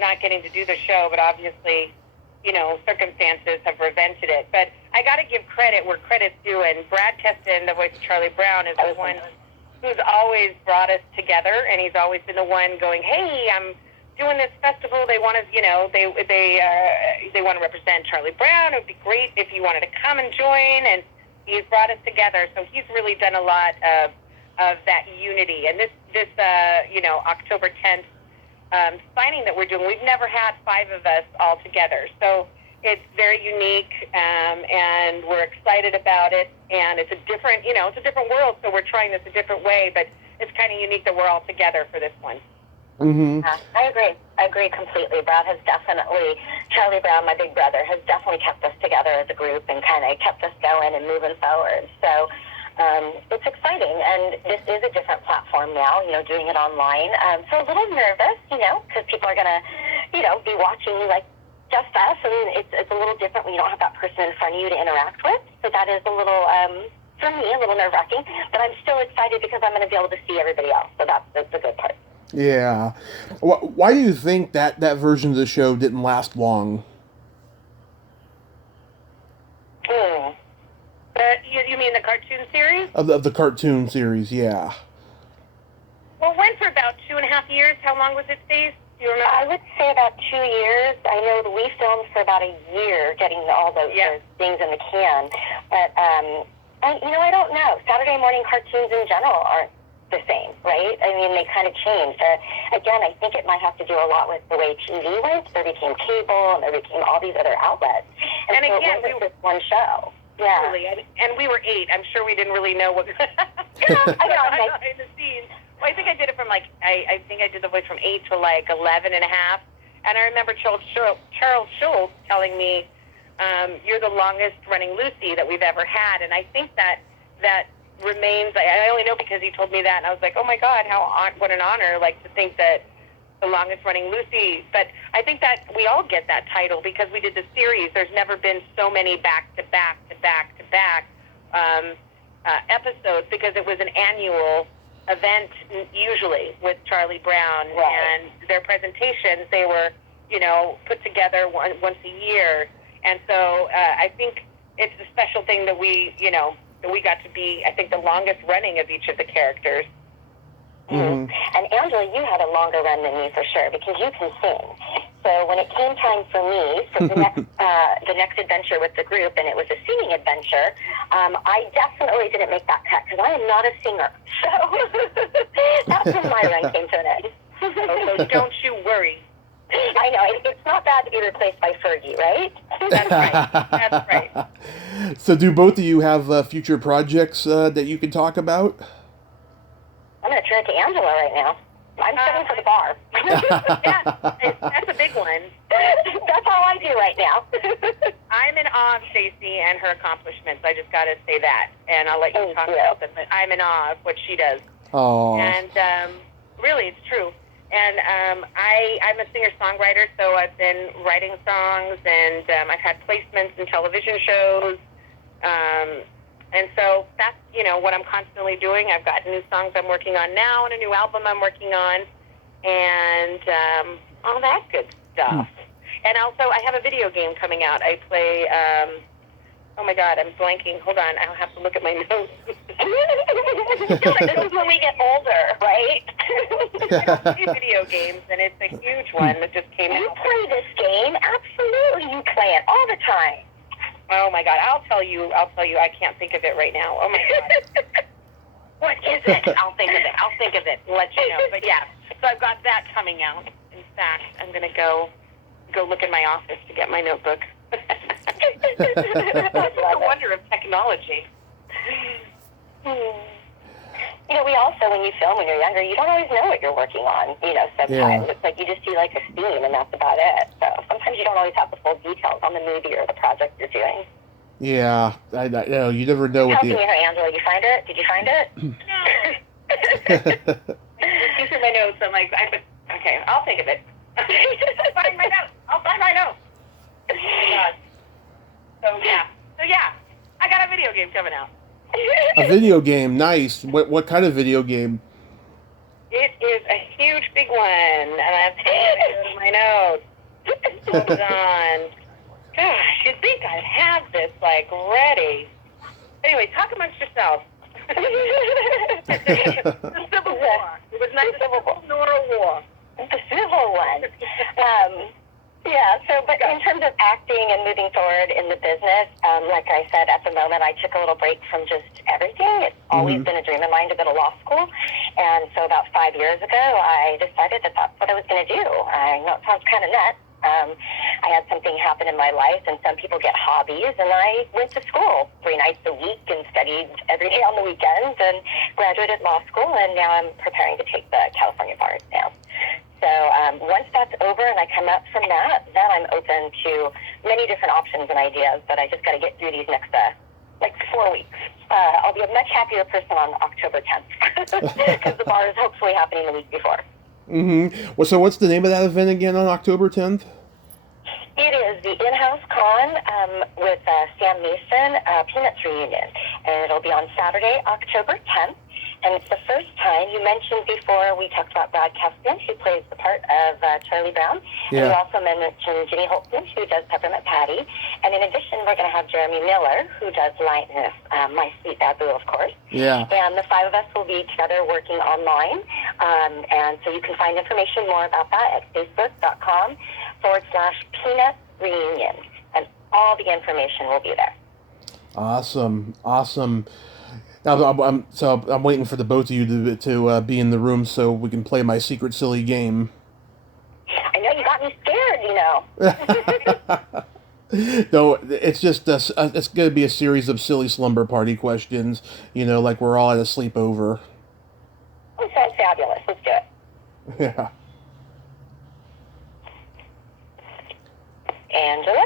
not getting to do the show, but obviously, circumstances have prevented it. But I got to give credit where credit's due, and Brad Teston, the voice of Charlie Brown, is the one who's always brought us together, and he's always been the one going, hey, I'm doing this festival. They want to, they want to represent Charlie Brown. It would be great if you wanted to come and join, and he's brought us together. So he's really done a lot of that unity. And this October 10th signing that we're doing, we've never had 5 of us all together. So it's very unique, and we're excited about it. And it's a different, it's a different world. So we're trying this a different way, but it's kind of unique that we're all together for this one. Mm-hmm. I agree completely. Brad has definitely, Charlie Brown, my big brother, has definitely kept us together as a group and kind of kept us going and moving forward. So it's exciting, and this is a different platform now, doing it online. So a little nervous, because people are going to, be watching just us, and it's a little different when you don't have that person in front of you to interact with. So that is a little, for me, a little nerve-wracking, but I'm still excited because I'm going to be able to see everybody else. So that's the good part. Yeah. Why do you think that version of the show didn't last long? You mean the cartoon series? Of the cartoon series, yeah. Well, it went for about 2.5 years. How long was it, Stace? Do you remember? I would say about 2 years. I know that we filmed for about a year getting all those things in the can. But, I don't know. Saturday morning cartoons in general aren't the same, right? I mean, they kind of changed. Again, I think it might have to do a lot with the way TV went. There became cable, and there became all these other outlets. And so again, it wasn't just one show. Yeah. Really, and we were 8. I'm sure we didn't really know what. I know. In the scenes. Well, I think I did it from I think I did the voice from 8 to 11 and a half. And I remember Charles Schultz telling me, "You're the longest running Lucy that we've ever had." And I think that remains. I only know because he told me that, and I was like, "Oh my God, what an honor!" To think that the longest running Lucy. But I think that we all get that title because we did the series. There's never been so many back to back episodes because it was an annual event usually with Charlie Brown, right. And their presentations, they were put together once a year, and so I think it's a special thing that we that we got to be, I think, the longest running of each of the characters. Mm-hmm. And Angela, you had a longer run than me for sure because you can sing. So so when it came time for me, for the next adventure with the group, and it was a singing adventure, I definitely didn't make that cut because I am not a singer. So that's when my run came to an end. So don't you worry. I know, it's not bad to be replaced by Fergie, right? That's right. That's right. So do both of you have future projects that you can talk about? I'm going to turn it to Angela right now. I'm setting for the bar. Yeah, that's a big one. That's all I do right now. I'm in awe of Stacy and her accomplishments. I just got to say that, and I'll let you Thank talk you. about them. But I'm in awe of what she does. Oh. And really, it's true. And I'm a singer-songwriter, so I've been writing songs, and I've had placements in television shows. And so that's, what I'm constantly doing. I've got new songs I'm working on now and a new album I'm working on, and all that good stuff. And also, I have a video game coming out. I play, oh my God, I'm blanking. Hold on, I'll have to look at my notes. This is when we get older, right? I don't play video games, and it's a huge one that just came out. You play this game? Absolutely, you play it all the time. Oh my God, I'll tell you, I can't think of it right now. Oh my God. What is it? I'll think of it and let you know. But yeah, so I've got that coming out. In fact, I'm going to go look in my office to get my notebook. It's a wonder of technology. We also, when you film when you're younger, you don't always know what you're working on, sometimes. Yeah. It's like you just see like a scene and that's about it. So sometimes you don't always have the full details on the movie or the project you're doing. Yeah, I you never know what Help me here, Angela. You find it? Did you find it? No. These are my notes. I'm like, okay, I'll think of it. I'll find my notes. Oh, God. So yeah, I got a video game coming out. A video game, nice. What kind of video game? It is a huge, big one, and I have to go to my notes. Hold on. Gosh, you'd think I'd have this, ready. Anyway, talk amongst yourselves. The Civil War. It was not the Civil War. The Civil one. Yeah, but in terms of acting and moving forward in the business, like I said, at the moment I took a little break from just everything. It's always been a dream of mine to go to law school. And so about 5 years ago, I decided that that's what I was going to do. I know it sounds kind of nuts. I had something happen in my life, and some people get hobbies, and I went to school 3 nights a week and studied every day on the weekends and graduated law school, and now I'm preparing to take the California bar exam. So once that's over and I come up from that, then I'm open to many different options and ideas, but I just got to get through these next 4 weeks. I'll be a much happier person on October 10th because the bar is hopefully happening the week before. Mm-hmm. Well, so what's the name of that event again on October 10th? It is the in-house con with Sam Mason Peanuts Reunion, and it'll be on Saturday, October 10th. And it's the first time, you mentioned before, we talked about Brad Keston, who plays the part of Charlie Brown. Yeah. And we also mentioned Ginny Holtzman, who does Peppermint Patty. And in addition, we're going to have Jeremy Miller, who does Lioness, My Sweet Babu, of course. Yeah. And the 5 of us will be together working online. And so you can find information more about that at facebook.com/Peanut Reunion. And all the information will be there. Awesome. Now, I'm waiting for the both of you to be in the room so we can play my secret silly game. I know you got me scared, No, it's just it's going to be a series of silly slumber party questions. Like we're all at a sleepover. That sounds fabulous. Let's do it. Yeah. Angela?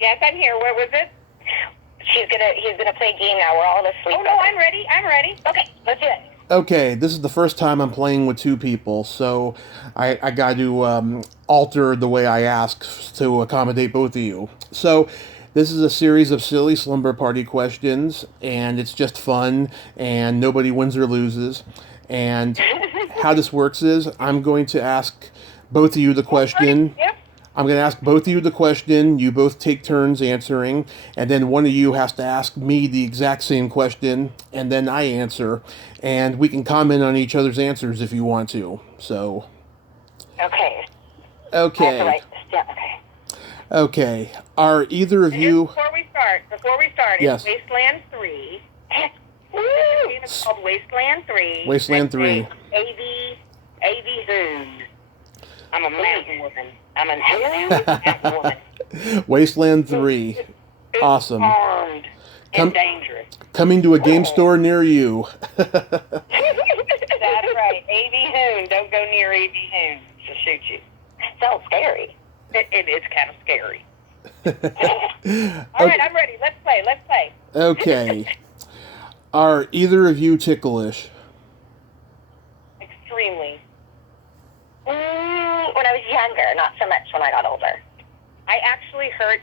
Yes, I'm here. Where was it? He's gonna play a game now. We're all asleep. Oh, no, I'm ready. Okay, let's do it. Okay, this is the first time I'm playing with 2 people, so I got to alter the way I ask to accommodate both of you. So this is a series of silly slumber party questions, and it's just fun, and nobody wins or loses. And how this works is I'm going to ask both of you the question. Yep. I'm going to ask both of you the question. You both take turns answering, and then one of you has to ask me the exact same question, and then I answer. And we can comment on each other's answers if you want to. So. Okay. Okay. I have to write this Yeah, okay. Okay. Are either of you... Before we start, Yes. it's Wasteland 3. Woo! The game is called Wasteland 3. Wasteland 3. A.V. Hoon. I'm a mountain woman. I'm an mountain woman. Wasteland 3. Who's Awesome. armed and dangerous. Coming to a game store near you. That's right. A.V. Hoon. Don't go near A.V. Hoon. She'll shoot you. Sounds scary. It is kind of scary. All right, I'm ready. Let's play. Okay. Are either of you ticklish? Extremely. When I was younger, not so much when I got older. I actually heard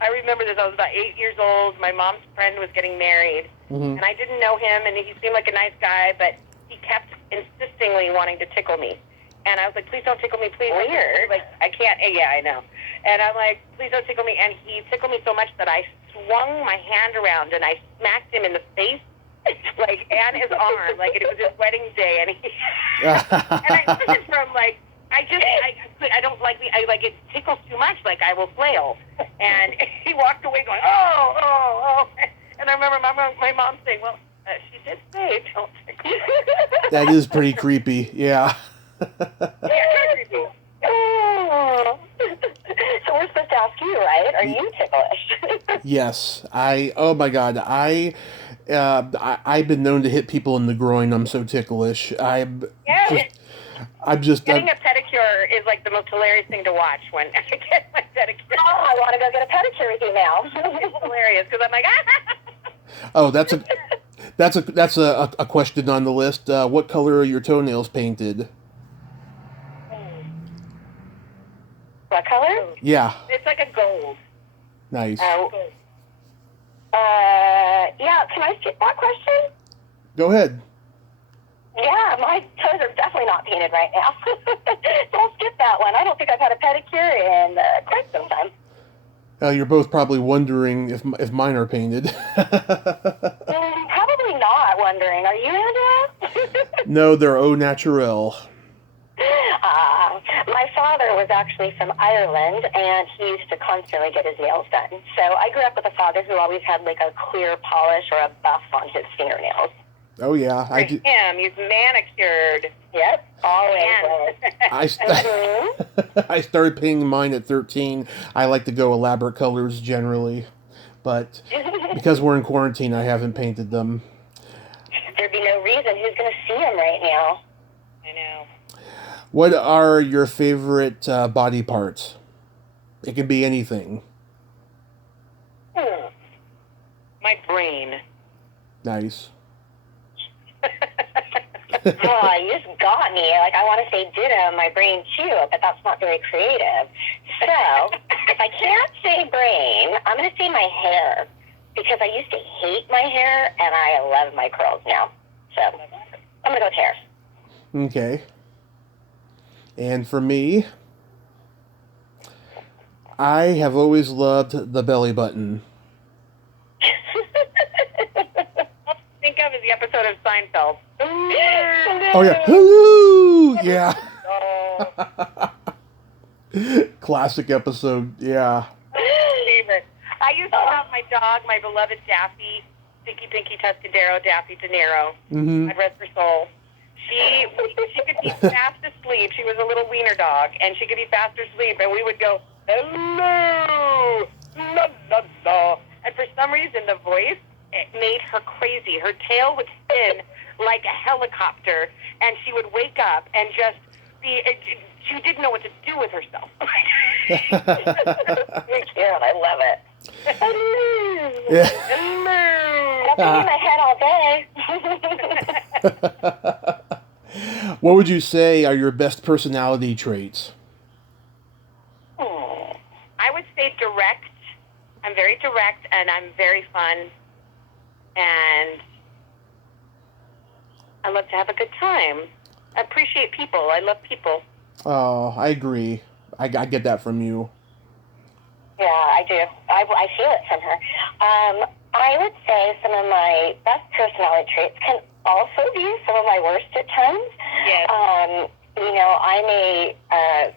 I remember this. I was about 8 years old. My mom's friend was getting married, and I didn't know him, and he seemed like a nice guy, but he kept insistingly wanting to tickle me. And I was like, please don't tickle me, please. Weird. Like, I can't. Yeah, I know. And I'm like, please don't tickle me. And he tickled me so much that I swung my hand around and I smacked him in the face, like, and his arm, like it was his wedding day. And he, and I wasn't from like, I don't like me. I like it tickles too much. Like I will flail. And he walked away going, oh. And I remember my mom saying, well, she did say don't tickle. That is pretty creepy. Yeah. Oh. So we're supposed to ask you, right? Are you ticklish? Yes. Oh my God. I've been known to hit people in the groin. I'm so ticklish. I'm just Getting a pedicure is like the most hilarious thing to watch when I get my pedicure. Oh, I want to go get a pedicure with you now. It's hilarious because I'm like, Oh, that's a question on the list. What color are your toenails painted? What color? Yeah. It's like a gold. Nice. Yeah, can I skip that question? Go ahead. Yeah, my toes are definitely not painted right now. So I'll skip that one. I don't think I've had a pedicure in quite some time. You're both probably wondering if mine are painted. Probably not wondering. Are you, Angela? No, they're au naturel. My father was actually from Ireland, and he used to constantly get his nails done. So I grew up with a father who always had like a clear polish or a buff on his fingernails. Oh yeah, For him, he's manicured. Yep, always. I started painting mine at 13. I like to go elaborate colors generally, but because we're in quarantine, I haven't painted them. There'd be no reason. Who's going to see him right now? I know. What are your favorite body parts? It can be anything. My brain. Nice. Oh, you just got me. Like, I want to say ditto, my brain too, but that's not very creative. So, if I can't say brain, I'm going to say my hair, because I used to hate my hair, and I love my curls now. So, I'm going to go with hair. Okay. And for me, I have always loved the belly button. Think of is the episode of Seinfeld. Oh yeah, hello, yeah. Classic episode, yeah. Favorite. I used to have my dog, my beloved Daffy, Stinky Pinky Tuscadero, Daffy De Niro. Mm-hmm. God rest her soul. She could be fast asleep. She was a little wiener dog, and she could be fast asleep, and we would go, hello, la, la, la. And for some reason, the voice, it made her crazy. Her tail would spin like a helicopter, and she would wake up and just be, she didn't know what to do with herself. Me too, I love it. Yeah. That's in my head all day. What would you say are your best personality traits? I would say direct. I'm very direct, and I'm very fun, and I love to have a good time. I appreciate people. I love people. Oh, I agree. I get that from you. Yeah, I do. I feel it from her. I would say some of my best personality traits can also be some of my worst at times. Yes. I'm a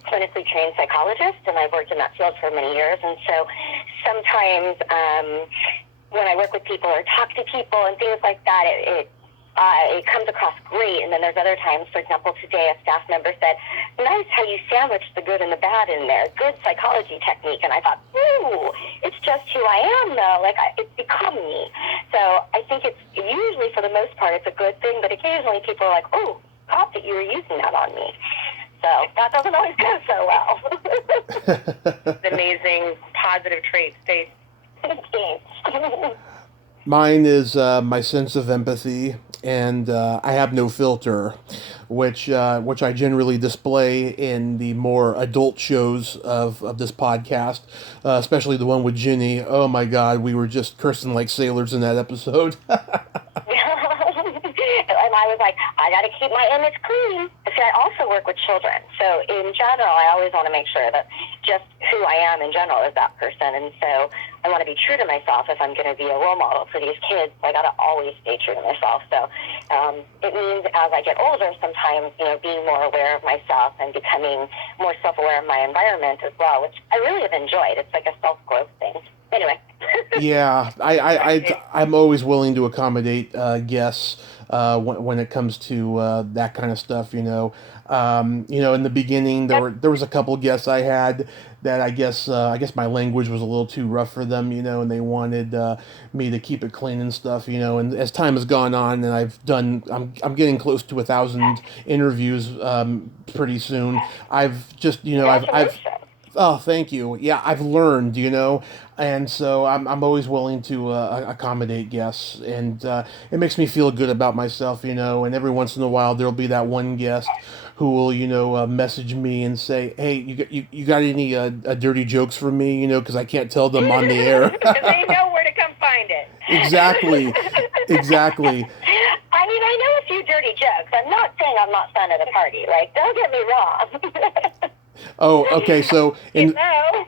clinically trained psychologist, and I've worked in that field for many years. And so sometimes when I work with people or talk to people and things like that, it comes across great. And then there's other times, for example, today a staff member said, "Nice how you sandwich the good and the bad in there. Good psychology technique." And I thought, ooh, it's just who I am, though. Like, it's become me. So I think it's usually, for the most part, it's a good thing. But occasionally people are like, "Oh, thought that you were using that on me." So that doesn't always go so well. It's amazing positive traits, Stace. Mine is my sense of empathy, and I have no filter, which I generally display in the more adult shows of this podcast, especially the one with Ginny. Oh my God, we were just cursing like sailors in that episode. And I was like, I got to keep my image clean. See, I also work with children. So in general, I always want to make sure that just who I am in general is that person. And so I want to be true to myself if I'm going to be a role model for these kids. I got to always stay true to myself. So it means as I get older, sometimes, being more aware of myself and becoming more self-aware of my environment as well, which I really have enjoyed. It's like a self-growth thing. Anyway. Yeah, I'm always willing to accommodate guests when it comes to that kind of stuff. In the beginning there was a couple guests I had that I guess my language was a little too rough for them, and they wanted me to keep it clean and stuff, And as time has gone on, and I'm getting close to 1,000 interviews pretty soon. I've just I've Oh, thank you. Yeah, I've learned, and so I'm always willing to accommodate guests, and it makes me feel good about myself, and every once in a while there'll be that one guest who will, message me and say, "Hey, you got any dirty jokes for me, because I can't tell them on the air." Because they know where to come find it. Exactly. I mean, I know a few dirty jokes. I'm not saying I'm not fun at a party. Like, don't get me wrong. Oh, okay. So in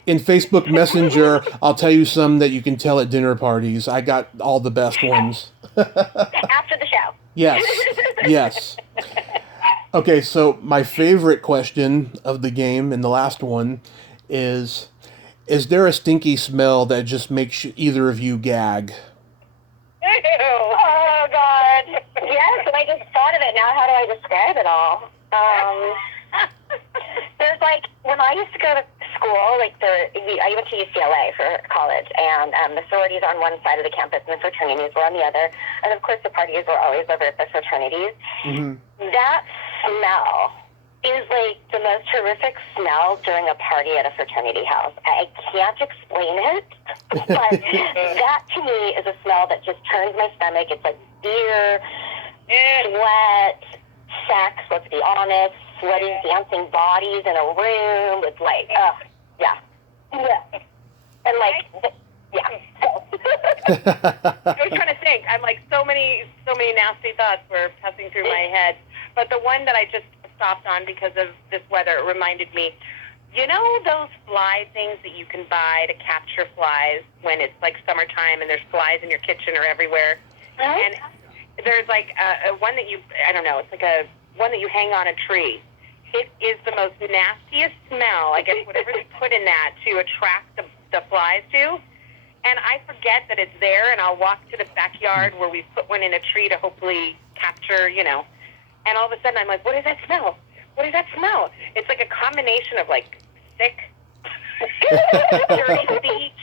Facebook Messenger, I'll tell you some that you can tell at dinner parties. I got all the best ones. After the show. Yes. Okay, so my favorite question of the game and the last one is there a stinky smell that just makes either of you gag? Oh, God. Yes, and I just thought of it. Now how do I describe it all? There's when I used to go to school, I went to UCLA for college, and the sororities are on one side of the campus and the fraternities were on the other. And of course the parties were always over at the fraternities. Mm-hmm. That smell is the most horrific smell during a party at a fraternity house. I can't explain it, but that to me is a smell that just turns my stomach. It's like beer, sweat, sex, let's be honest, sweaty, dancing bodies in a room with yeah. And yeah. I was trying to think. I'm so many nasty thoughts were passing through my head. But the one that I just stopped on because of this weather reminded me, those fly things that you can buy to capture flies when it's summertime and there's flies in your kitchen or everywhere. Uh-huh. And there's a one that it's one that you hang on a tree. It is the most nastiest smell, I guess, whatever they put in that to attract the flies to. And I forget that it's there, and I'll walk to the backyard where we put one in a tree to hopefully capture, And all of a sudden, I'm like, what does that smell? What does that smell? It's a combination of, sick, dirty feet,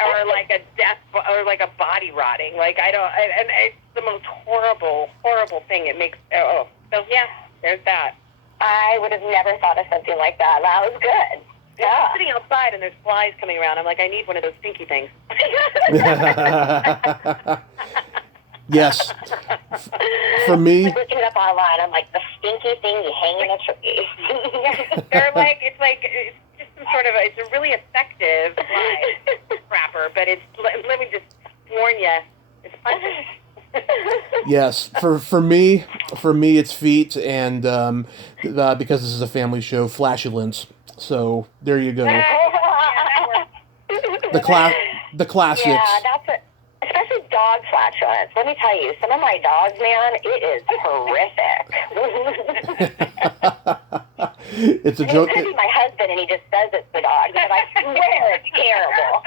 or a death, or a body rotting. And it's the most horrible, horrible thing. It makes, so yeah, there's that. I would have never thought of something like that. That was good. Yeah. I'm sitting outside and there's flies coming around. I'm like, I need one of those stinky things. Yes. For me, looking it up online, I'm like, the stinky thing you hang in a tree. They're it's just some sort of it's a really effective fly trapper, but let me just warn you, it's punishing. Yes, for me, it's feet, and because this is a family show, flatulence. So there you go. The classics. Yeah, that's it. Especially dog flatulence. Let me tell you, some of my dogs, man, it is horrific. It's a joke. It could be my husband, and he just says it's the dog, but I swear it's terrible.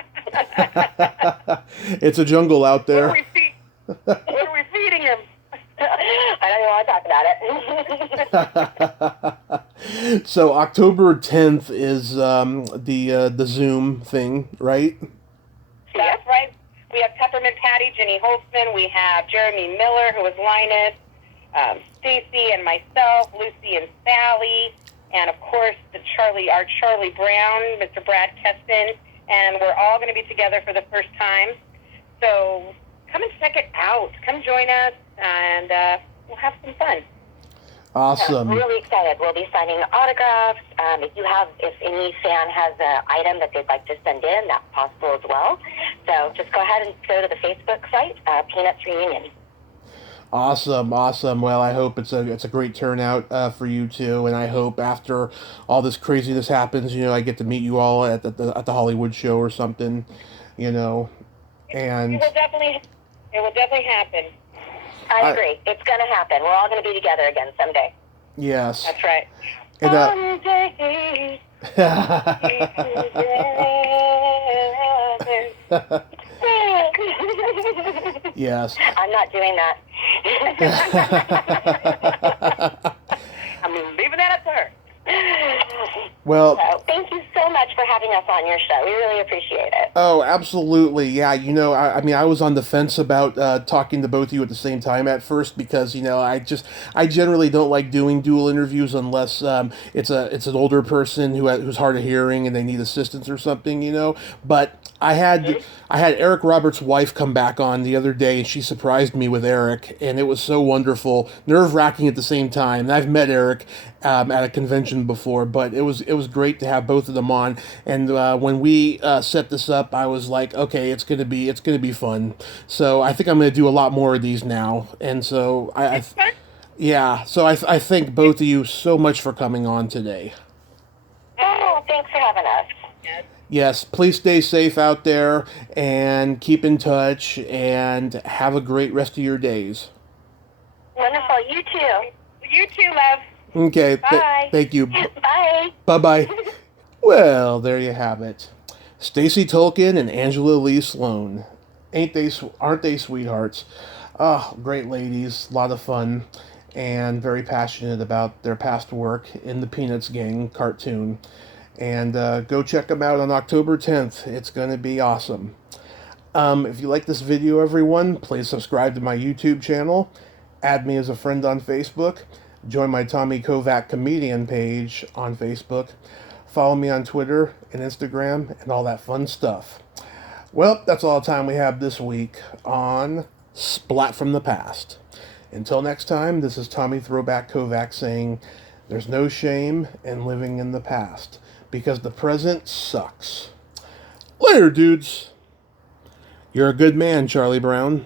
It's a jungle out there. What are we feeding him? I don't even want to talk about it. So October 10th is the Zoom thing, right? That's right. We have Peppermint Patty, Jenny Holtzman. We have Jeremy Miller, who is Linus, Stacy and myself, Lucy and Sally, and of course our Charlie Brown, Mr. Brad Keston, and we're all going to be together for the first time. So come and check it out. Come join us, and we'll have some fun. Awesome. I'm really excited. We'll be signing autographs. If any fan has an item that they'd like to send in, that's possible as well. So just go ahead and go to the Facebook site, Peanuts Reunion. Awesome. Well, I hope it's a great turnout for you too, and I hope after all this craziness happens, I get to meet you all at the Hollywood show or something, And It will definitely happen. I agree. It's going to happen. We're all going to be together again someday. Yes. That's right. And, Someday. Yes. I'm not doing that. I'm leaving that up to her. Well, So, thank you so much for having us on your show. We really appreciate it. oh, absolutely. Yeah, I mean, I was on the fence about talking to both of you at the same time at first because, I generally don't like doing dual interviews unless it's an older person who's hard of hearing and they need assistance or something, But I had Eric Roberts' wife come back on the other day, and she surprised me with Eric, and it was so wonderful, nerve-wracking at the same time. And I've met Eric at a convention before, but it was great to have both of them on. And when we set this up, I was like, okay, it's gonna be fun. So I think I'm gonna do a lot more of these now. And so I thank both of you so much for coming on today. Oh, thanks for having us. Yes, please stay safe out there and keep in touch and have a great rest of your days. Wonderful. You too. You too, love. Okay. Bye. Thank you. Bye. Bye-bye. Well, there you have it. Stacy Tolkin and Angela Lee Sloan. Aren't they sweethearts? Oh, great ladies, a lot of fun, and very passionate about their past work in the Peanuts Gang cartoon. And go check them out on October 10th. It's going to be awesome. If you like this video, everyone, please subscribe to my YouTube channel. Add me as a friend on Facebook. Join my Tommy Kovac comedian page on Facebook. Follow me on Twitter and Instagram and all that fun stuff. Well, that's all the time we have this week on Splat from the Past. Until next time, this is Tommy Throwback Kovac saying, there's no shame in living in the past, because the present sucks. Later, dudes. You're a good man, Charlie Brown.